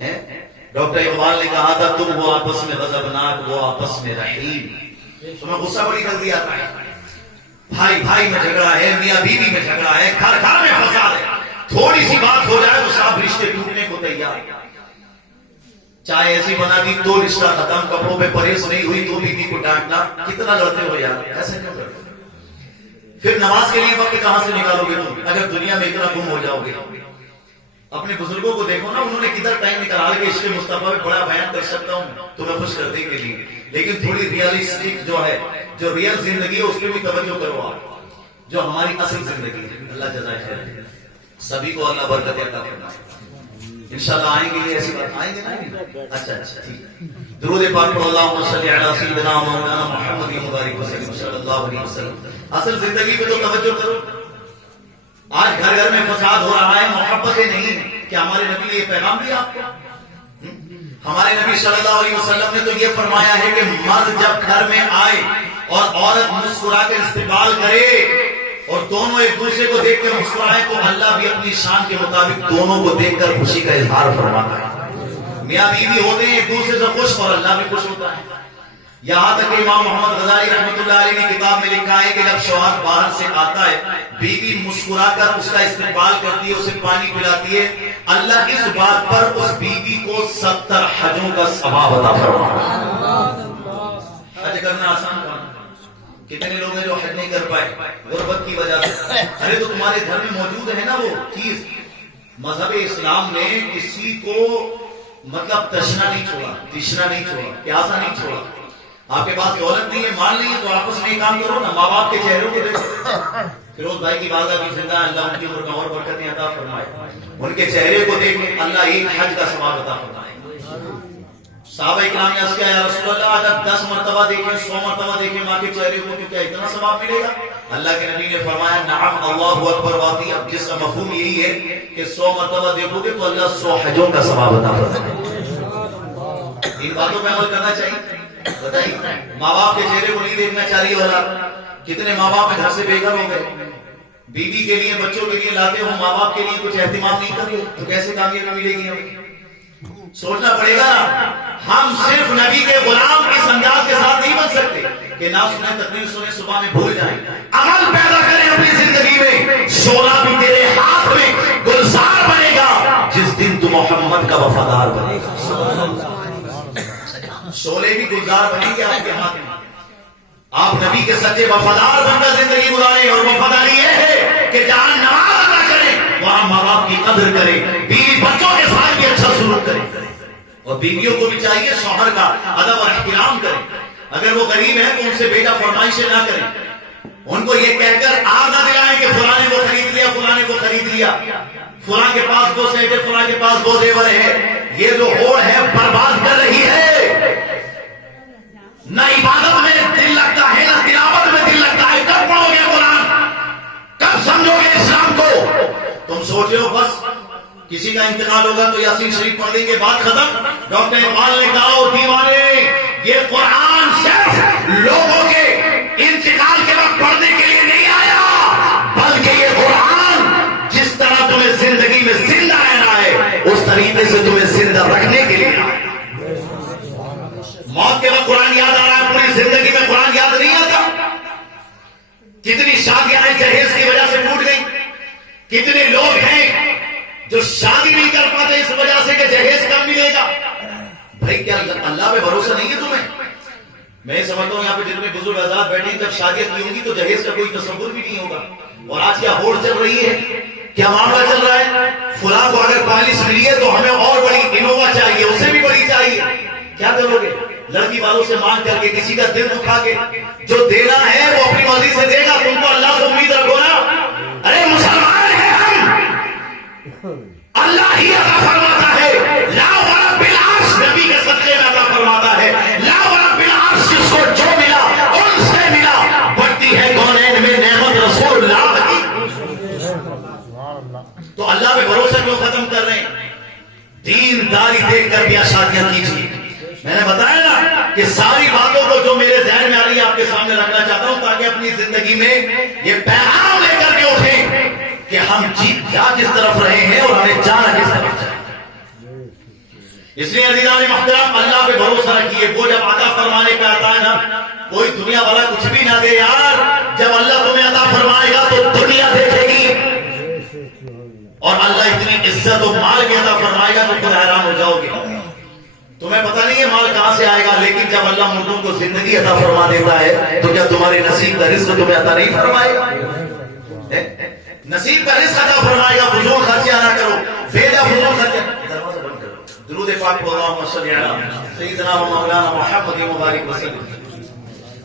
Doctor Iqbal نے کہا تھا تم وہ آپس میں غضبناک وہ آپس میں رحیم. تمہیں غصہ بڑی جلدی آتا ہے. بھائی بھائی میں جھگڑا ہے, میاں بیوی میں جھگڑا ہے, گھر گھر میں فساد ہے, تھوڑی سی بات ہو جائے تو سب رشتے ٹوٹنے کو تیار. چائے ایسی بنا دی تو رشتہ ختم, کپڑوں پہ پرہیز نہیں ہوئی تو بیوی کو ڈانٹنا. کتنا لڑتے ہو یار, ایسے کیوں کرتے ہو؟ پھر نماز کے لیے وقت کہاں سے نکالو گے تم اگر دنیا میں اتنا گم ہو جاؤ گے؟ اپنے بزرگوں کو دیکھو نا, انہوں نے کدھر ٹائم نکالا کہ عشق مصطفیٰ میں بڑا بیان کر سکتا ہوں تمہیں خوش کرنے کے لیے, لیکن تھوڑی ریئلسٹک جو ہے, جو ریئل زندگی ہے اس پہ بھی توجہ کرو آپ, جو ہماری اصل زندگی ہے. اللہ جزائے خیر سبھی کو اللہ برکت عطا فرمائے. انشاءاللہ آئیں گے, ایسی بات آئیں گے نا. اچھا ٹھیک ہے. درود پاک پڑھو, اللہم صلی علی سیدنا مولانا محمد مبارک وسلم صلی اللہ علیہ وسلم. اصل زندگی پہ تو توجہ کرو. آج گھر گھر میں فساد ہو رہا ہے, محبتیں نہیں ہیں. کیا ہمارے نبی نے یہ پیغام دیا آپ کو؟ ہمارے نبی صلی اللہ علیہ وسلم نے تو یہ فرمایا ہے کہ مرد جب گھر میں آئے اور عورت مسکرا کر استقبال کرے اور دونوں ایک دوسرے کو دیکھ کر مسکرائے تو اللہ بھی اپنی شان کے مطابق دونوں کو دیکھ کر خوشی کا اظہار فرماتا ہے. میاں بیوی ہوتے ہیں ایک دوسرے سے خوش اور اللہ بھی خوش ہوتا ہے. یہاں تک کہ امام محمد غزالی رحمۃ اللہ علیہ نے کتاب میں لکھا ہے کہ جب شوہر باہر سے آتا ہے, بیوی مسکرا کر اس کا استقبال کرتی ہے, اسے پانی پلاتی ہے, اللہ اس بات پر اس بیوی کو 70 حجوں کا ثواب عطا فرماتا ہے. حج کرنا آسان کام. کتنے لوگ ہیں جو حج نہیں کر پائے غربت کی وجہ سے؟ ارے تو تمہارے گھر میں موجود ہے نا وہ چیز. مذہب اسلام نے کسی کو مطلب تشنا نہیں چھوڑا, تشنا نہیں چھوڑا, پیاسا نہیں چھوڑا. آپ کے پاس دولت نہیں ہے, مال نہیں ہے, تو آپس میں کام کرو نا. ماں باپ کے چہروں کو دیکھو. فیروز بھائی کی بات ابھی زندہ ہے, اللہ ان کی عمر میں اور برکتیں عطا فرمائے. ان کے چہرے کو دیکھیں, اللہ ایک حج کا ثواب عطا فرمائے. صحابہ اکرام نے عرض کیا یا رسول اللہ اگر 10 مرتبہ دیکھیں 100 مرتبہ دیکھیں ماں کے چہرے کو تو کیا اتنا ثواب ملے گا؟ اللہ کے نبی نے فرمایا نعم اللہ اکبر واقعی. اب جس کا مفہوم یہی ہے کہ 100 مرتبہ دیکھو گے تو اللہ 100 حجوں کا ثواب عطا فرمائے. ان باتوں پہ عمل کرنا چاہیے. بتائیے, ماں باپ کے چہرے کو نہیں دیکھنا چاہیے والا. کتنے ماں باپ گھر سے بے گھر ہو گئے, بیوی کے لیے بچوں کے لیے لاتے ہو, ماں باپ کے لیے کچھ اہتمام نہیں کرتے تو کیسے کامیابی ملے گی؟ ہمیں سوچنا پڑے گا. ہم صرف نبی کے غلام اس انداز کے ساتھ نہیں بن سکتے کہ نہ سنیں تقریر سنیں صبح میں بھول جائیں. عمل پیدا کریں اپنی زندگی میں. شعلہ بھی تیرے ہاتھ میں گلزار بنے گا جس دن تو محمد کا وفادار بنے گا. شعلے بھی گلزار بنیں گے آپ کے ہاتھ میں. آپ نبی کے سچے وفادار بن کر زندگی گزاریں. اور وفاداری یہ ہے کہ جہاں نماز ادا کریں وہاں ماں باپ کی قدر کریں, بیوی بچوں کے ساتھ بھی اچھا سلوک کریں, اور بیویوں کو بھی چاہیے شوہر کا ادب اور احترام کریں. اگر وہ غریب ہیں تو ان سے بیٹا فرمائشیں نہ کریں. ان کو یہ کہہ کر آگ نہ دلائیں کہ فلاں نے وہ خرید لیا, فلاں نے وہ خرید لیا, فلاں کے پاس وہ سیٹ ہے, فلاں کے پاس وہ زیور ہے. یہ جو ہوڑ ہے برباد کر رہی ہے. نہ عبادت میں دل لگتا ہے نہ تلاوت میں دل لگتا ہے. کب پڑھو گے قرآن, کب سمجھو گے اسلام کو؟ تم سوچے ہو بس کسی کا انتقال ہوگا تو یاسین شریف پڑھ دیں گے, بات ختم. ڈاکٹر اقبال نے کہا دیوانے یہ قرآن صرف لوگوں کے انتقال کے وقت پڑھنے کے لیے نہیں آیا, بلکہ یہ قرآن جس طرح تمہیں زندگی میں زندہ رہنا ہے اس طریقے سے تمہیں زندہ رکھنے کے لیے آیا. موت کے وقت قرآن یاد آ رہا ہے, پوری زندگی میں قرآن یاد نہیں آتا. کتنی شادیاں جہیز کی وجہ سے ٹوٹ گئی. کتنے لوگ ہیں جو شادی نہیں کر پاتے اس وجہ سے کہ جہیز کم ملے گا. بھائی کیا اللہ پہ بھروسہ نہیں ہے تمہیں؟ میں سمجھتا ہوں یہاں پہ جتنے بزرگ آزاد بیٹھے ہیں جب شادیاں کی ہوں گی تو جہیز کا کوئی تصور بھی نہیں ہوگا. اور آج کیا ہوڑ چل رہی ہے, کیا معاملہ چل رہا ہے؟ فلاں کو اگر پالیس ملی ہے تو ہمیں اور بڑی انووا چاہیے, اس سے بھی بڑی چاہیے. کیا کرو گے؟ لڑکی والوں سے مانگ کر کے کسی کا دل دکھا کے جو دینا ہے وہ اپنی مرضی سے دے گا. تم کو اللہ سے امید رکھو نا. ارے مسلمان ہیں ہم, اللہ ہی عطا فرماتا ہے. لا ورب العرش نبی کے صدقے میں عطا فرماتا ہے. لا ورب العرش جس کو جو ملا ان سے ملا. بڑھتی ہے کونین میں نعمت رسول اللہ کی. تو اللہ پہ بھروسہ کیوں ختم کر رہے ہیں؟ دین داری دیکھ کر بیاہ شادیاں کیجیے. میں نے بتایا نا کہ ساری باتوں کو جو میرے ذہن میں آ رہی ہے آپ کے سامنے رکھنا چاہتا ہوں تاکہ اپنی زندگی میں یہ پیغام لے کر کے اٹھیں کہ ہم جا جس طرف رہے ہیں اور ہمیں جانا کس طرف چاہیے. اس لیے عزیزان محترم اللہ پہ بھروسہ رکھیے. وہ جب عطا فرمانے پہ آتا ہے نا, کوئی دنیا والا کچھ بھی نہ دے یار, جب اللہ تمہیں عطا فرمائے گا تو دنیا دیکھے گی, اور اللہ اتنی عزت و مال بھی عطا فرمائے گا تو خود حیران ہو جاؤ گے. تمہیں پتہ نہیں ہے مال کہاں سے آئے گا, لیکن جب اللہ مردوں کو زندگی عطا فرما دیتا ہے تو کیا تمہارے نصیب کا رزق تمہیں عطا نہیں فرمائے گا؟ نصیب کا رزق عطا فرمائے گا. فضول خرچہ نہ کرو, بھیجا فضول خرچہ. دروازہ بند کرو. درود پاک پڑھو. اللہم صلی علی سیدنا و مولانا محمد مبارک وسلم.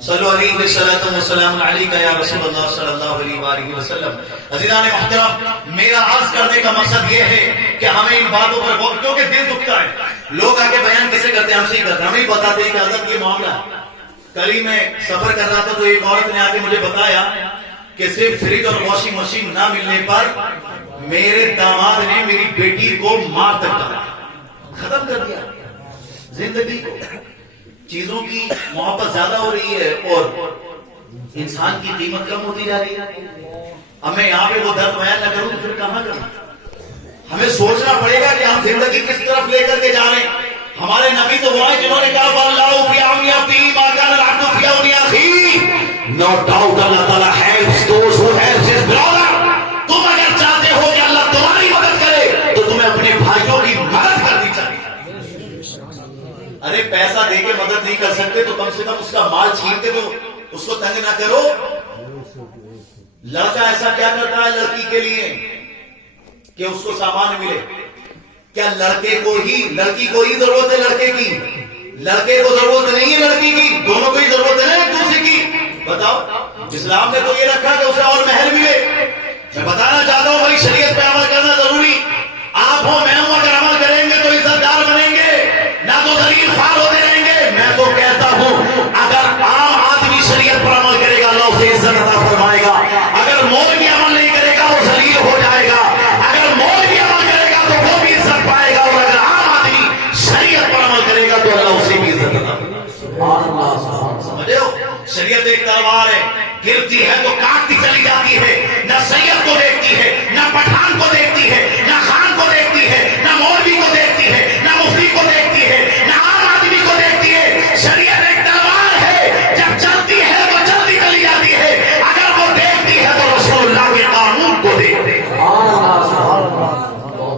صلو علیہ الصلوۃ والسلام علیک یا رسول اللہ صلی اللہ علیہ وآلہ وسلم. عزیزان محترم, میرا عرض کرنے کا مقصد یہ ہے کہ ہمیں ان باتوں پر غور, کیونکہ دل دکھتا ہے. لوگ آ کے بیان کیسے کرتے ہیں, ہم سے ہی کرتے ہیں, ہمیں ہی بتاتے ہیں کہ حضرت یہ معاملہ ہے. کل ہی میں سفر کر رہا تھا تو ایک عورت نے آ کے مجھے بتایا کہ صرف فریج اور واشنگ مشین نہ ملنے پر میرے داماد نے میری بیٹی کو مار تک ڈالا, ختم کر دیا زندگی کو. چیزوں کی محبت زیادہ ہو رہی ہے اور انسان کی قیمت کم ہوتی جا رہی ہے. اب میں یہاں پہ وہ درد بیان نہ کروں تو پھر کہاں کروں. ہمیں سوچنا پڑے گا کہ ہم زندگی کس طرف لے کر کے جا رہے ہیں. ہمارے نبی تو وہ ہیں جنہوں نے کہا واللہ فی عونی عبدہ ما کان العبد فی عونی اخیہ. نو ڈاؤٹ اللہ تعالی helps those who helps his brother. تم اگر چاہتے ہو کہ اللہ تمہاری مدد کرے تو تمہیں اپنے بھائیوں کی مدد کرنی چاہیے. ارے پیسہ دے کے مدد نہیں کر سکتے تو کم سے کم اس کا مال چھین کے تو اس کو تنگ نہ کرو. لڑکا ایسا کیا کرتا ہے لڑکی کے لیے کہ اس کو سامان ملے. کیا لڑکی کو ہی ضرورت ہے لڑکے کی؟ لڑکے کو ضرورت نہیں ہے لڑکی کی, دونوں کو ہی ضرورت ہے ایک دوسرے کی. بتاؤ, اسلام نے تو یہ رکھا کہ اسے اور مہر ملے. میں بتانا چاہتا ہوں بھائی شریعت پہ عمل کرنا ضروری. آپ ہو میں ہوں, اگر عمل کریں گے تو عزت دار بنیں گے, نہ تو ذلیل خوار ہوتے رہیں گے. میں تو کہتا ہوں اگر عام آدمی شریعت پر عمل کرے گا اللہ اسے عزت عطا فرمائے گا. اگر مولوی عمل نہیں کرے گا وہ ذلیل ہو جائے گا. اگر مولوی عمل کرے گا تو وہ بھی عزت پائے گا, اور اگر عام آدمی شریعت پر عمل کرے گا تو اللہ اسے بھی عزت عطا فرمائے گا. سمجھے ہو, شریعت ایک تلوار ہے, گرتی ہے تو کاٹتی چلی جاتی ہے. نہ سید کو دیکھتی ہے, نہ پٹھان کو دیکھتی ہے, نہ خان کو دیکھتی ہے, نہ مولوی کو دیکھتی ہے, نہ مفتی کو دیکھتی ہے, نہ عام آدمی کو دیکھتی ہے. شریعت ایک تلوار ہے, جب چلتی ہے تو چلتی چلی جاتی ہے. اگر وہ دیکھتی ہے تو رسول اللہ کے قانون کو دیکھتے ہیں.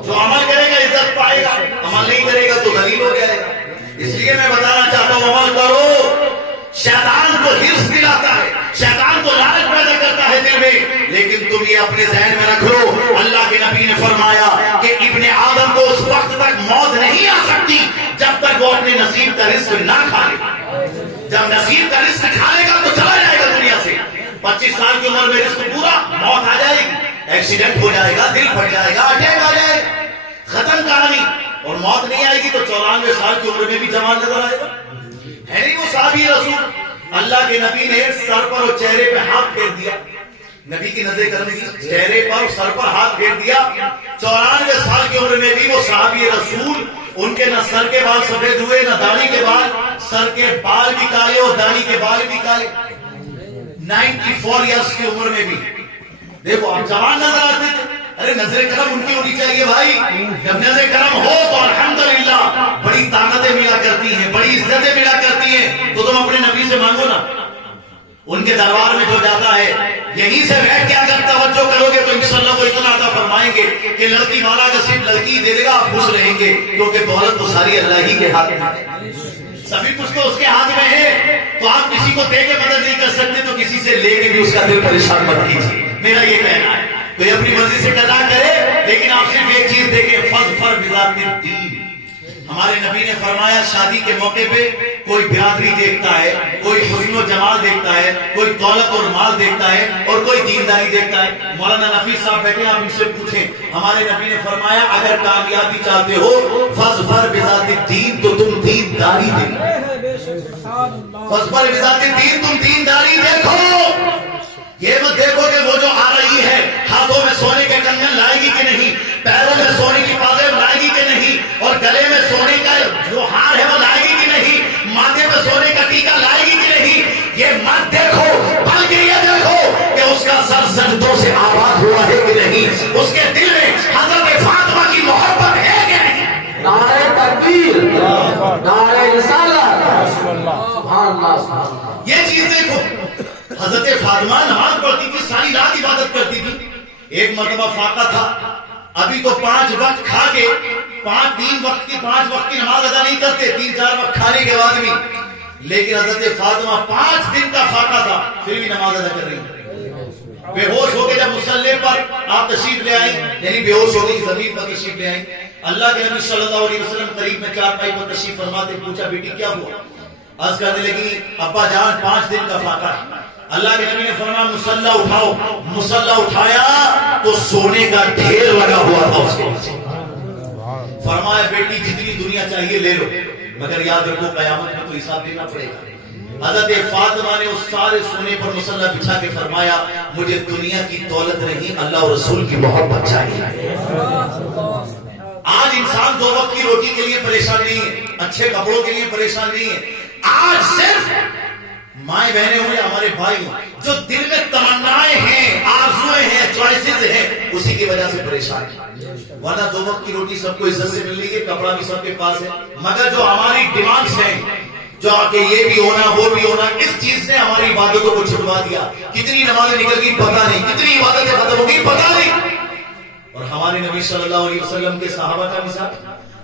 جو عمل کرے گا عزت پائے گا, عمل نہیں کرے گا تو ذلیل ہو جائے گا. اس لیے میں بتانا چاہتا ہوں عمل کرو. شیطان کو حرص دلاتا ہے, شیطان کو لالچ پیدا کرتا ہے دل میں, لیکن تم یہ اپنے ذہن میں رکھ لو اللہ کے نبی نے فرمایا کہ ابن آدم کو اس وقت تک موت نہیں آ سکتی جب تک وہ اپنے نصیب کا رزق نہ کھا لے. جب نصیب کا رزق کھا لے گا تو چلا جائے گا دنیا سے. 25 سال کی عمر میں رزق پورا, موت آ جائے گی, ایکسیڈنٹ ہو جائے گا, دل پھٹ جائے گا, اٹیک آ جائے گا, ختم کہانی. اور موت نہیں آئے گی تو 94 سال کی عمر میں بھی جوان نظر آئے گا. ہے نہیں وہ صحابی رسول, اللہ کے نبی نے سر پر اور چہرے پہ ہاتھ پھیر دیا. نبی کی نظر کرنے کی, چہرے پر سر پر ہاتھ پھیر دیا. 94 سال کی عمر میں بھی وہ صحابی رسول, ان کے نہ سر کے بال سفید ہوئے نہ داڑھی کے بال, سر کے بال بھی کالے اور داڑھی کے بال بھی کالے. 94 ایئرس کی عمر میں بھی دیکھو آپ جوان نظر آتے تھے. ارے نظر کرم ان کی ہونی چاہیے بھائی. جب نظر کرم ہو تو الحمدللہ بڑی طاقتیں ملا کرتی ہیں, بڑی عزتیں ملا کرتی ہیں. تو تم اپنے نبی سے مانگو نا, ان کے دربار میں جو جاتا ہے یہیں سے بیٹھ کے اگر توجہ کرو گے تو انشاءاللہ وہ اتنا عطا فرمائیں گے کہ لڑکی والا کا صرف لڑکی دے دے گا, آپ خوش رہیں گے, کیونکہ دولت تو ساری اللہ ہی کے ہاتھ میں ہے. سبھی کچھ تو اس کے ہاتھ میں ہے. تو آپ کسی کو دے کے مدد نہیں کر سکتے تو کسی سے لے کے بھی اس کا دل پریشان مت کیجیے. میرا یہ کہنا ہے کوئی اپنی مرضی سے قضا کرے, لیکن آپ صرف ایک چیز دیکھیں, فظفر بذات الدین. ہمارے نبی نے فرمایا شادی کے موقع پہ کوئی برادری دیکھتا ہے, کوئی حسن و جمال دیکھتا ہے, کوئی دولت اور مال دیکھتا ہے, اور کوئی دینداری دیکھتا ہے. مولانا نفیس صاحب بیٹھے, آپ ان سے پوچھیں. ہمارے نبی نے فرمایا اگر کامیابی چاہتے ہو فظفر بذات الدین, تو تم دینداری دیکھو. فظفر بذات الدین, تم دینداری دیکھو. یہ مت دیکھو کہ وہ جو آ رہی ہے ہاتھوں میں سونے کے کنگن لائے گی کہ نہیں, پیروں میں سونے کی پاگل لائے گی کہ نہیں, اور گلے میں سونے کا جو ہار ہے وہ لائے گی کہ نہیں, ماتھے میں سونے کا ٹیکا لائے گی کہ نہیں. یہ مت دیکھو, بلکہ یہ دیکھو کہ اس کا سر سجدوں سے آباد ہوا ہے کہ نہیں, اس کے دل میں حضرت فاطمہ کی محبت ہے کہ نہیں. نعرہ تکبیر. یہ چیز دیکھو، حضرت فاطمہ نماز پڑھتی تھی، ساری رات عبادت کرتی تھی. ایک مرتبہ فاقہ تھا، ابھی تو 5 وقت کھا کے 5 وقت کی نماز ادا نہیں کرتے، 3-4 وقت کھانے کے بعد بھی. لیکن حضرت فاطمہ 5 دن کا فاقہ تھا، پھر بھی نماز ادا کر رہی تھی. بے ہوش ہو کے جب مصلی پر آپ تشریف لے آئیں، یعنی بے ہوش ہو گئی زمین پر تشریف لے آئیں، اللہ کے نبی صلی اللہ علیہ وسلم قریب میں چارپائی پر تشریف فرماتے. پوچھا بیٹی کیا ہوا؟ عرض کرنے لگی ابا جان 5 دن کا فاقہ ہے. اللہ کے نبی نے فرمایا مصلی اٹھاؤ. مصلی اٹھایا تو سونے کا ڈھیر لگا ہوا تھا اس کے پیچھے. فرمایا بیٹی جتنی دنیا چاہیے لے لو، مگر یاد رکھو قیامت میں تو حساب دینا پڑے گا. حضرت فاطمہ نے اس سارے سونے پر مصلی بچھا کے فرمایا مجھے دنیا کی دولت نہیں، اللہ اور رسول کی محبت چاہیے. آج انسان 2 وقت کی روٹی کے لیے پریشان نہیں ہے، اچھے کپڑوں کے لیے پریشان نہیں ہے. آج صرف مائیں بہنیں ہوئے، ہمارے بھائی ہوں، جو دل میں تمنائیں ہیں، آرزویں ہیں، چوائسز ہیں، اسی کی وجہ سے پریشان ہیں. ورنہ 2 وقت کی روٹی سب کو عزت سے مل رہی ہے، کپڑا بھی سب کے پاس ہے. مگر جو ہماری ڈیمانڈز ہیں، جو کہ یہ بھی ہونا وہ بھی ہونا، اس چیز نے ہماری عبادتوں کو چھٹوا دیا. کتنی نمازیں نکل گئی پتہ نہیں، کتنی عبادتیں ختم ہو گئی پتہ نہیں. اور ہمارے نبی صلی اللہ علیہ وسلم کے صحابہ کا مثال،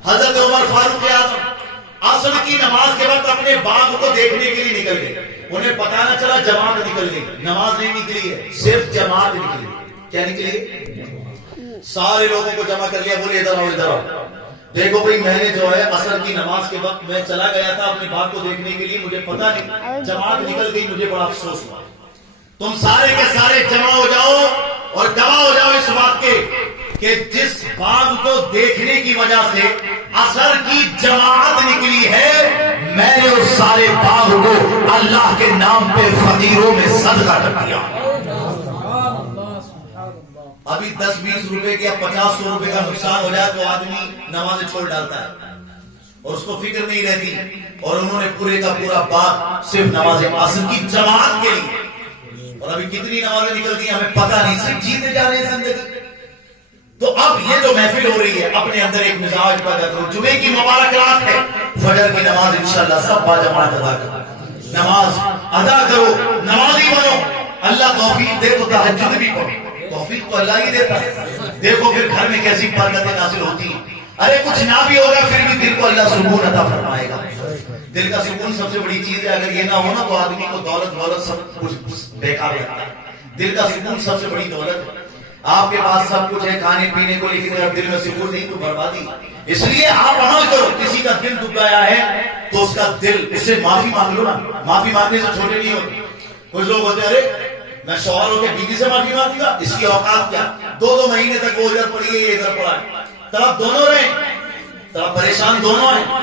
حضرت عمر فاروق اعظم عصر کی نماز کے وقت اپنے باغ کو دیکھنے کے لیے نکل گئے. انہیں پتہ نہ چلا جماعت نکل گئی، نماز نہیں نکلی ہے، صرف جماعت نکلی. کیا نکلی؟ سارے لوگوں کو جمع کر لیا، بولے ادھر آؤ ادھر آؤ. دیکھو بھئی میں نے جو ہے عصر کی نماز کے وقت میں چلا گیا تھا اپنے باپ کو دیکھنے کے لیے، مجھے پتہ نہیں، جماعت نکل گئی، مجھے بڑا افسوس ہوا. تم سارے کے سارے جمع ہو جاؤ اور گواہ ہو جاؤ اس بات کے کہ جس باغ کو دیکھنے کی وجہ سے عصر کی جماعت نکلی ہے، میں نے اس سارے باغ کو اللہ کے نام پہ فقیروں میں صدقہ کر دیا. ابھی 10-20 روپے کا 50-100 روپے کا نقصان ہو جائے تو آدمی نماز چھوڑ ڈالتا ہے اور اس کو فکر نہیں رہتی. اور انہوں نے پورے کا پورا باغ صرف نماز عصر کی جماعت کے لیے. اور ابھی کتنی نمازیں نکل گئی ہمیں پتہ نہیں، صرف جیتے جا رہے ہیں زندگی. تو اب یہ جو محفل ہو رہی ہے اپنے اندر ایک مزاج پیدا کرو. جمعے کی مبارک رات ہے، فجر کی نماز انشاءاللہ سب باجماعت ادا کرو، نماز ادا کرو، نمازی بنو. اللہ توفیق دے تو تہجد بھی پڑھو، توفیق تو اللہ ہی دیتا ہے. دیکھو پھر گھر میں کیسی برکتیں حاصل ہوتی ہیں. ارے کچھ نہ بھی ہوگا پھر بھی دل کو اللہ سکون عطا فرمائے گا. دل کا سکون سب سے بڑی چیز ہے. اگر یہ نہ ہو نا تو آدمی کو دولت سب کچھ بیکار لگتا ہے. دل کا سکون سب سے بڑی دولت ہے. آپ کے پاس سب کچھ ہے کھانے پینے کو، لیکن اگر دل میں سکون نہیں تو بربادی. اس لیے آپ عمل کرو. کسی کا دل دکھایا ہے تو اس کا دل، اس سے معافی مانگ لو نا. معافی مانگنے سے چھوٹے نہیں ہوتے. کچھ لوگ ہوتے ہیں ارے میں شوہر ہو کے بیوی سے معافی مانگوں گا، اس کی اوقات کیا؟ 2 مہینے تک وہ ادھر پڑی ہے یہ ادھر پڑا ہے، تب دونوں رہیں، تب پریشان دونوں ہیں.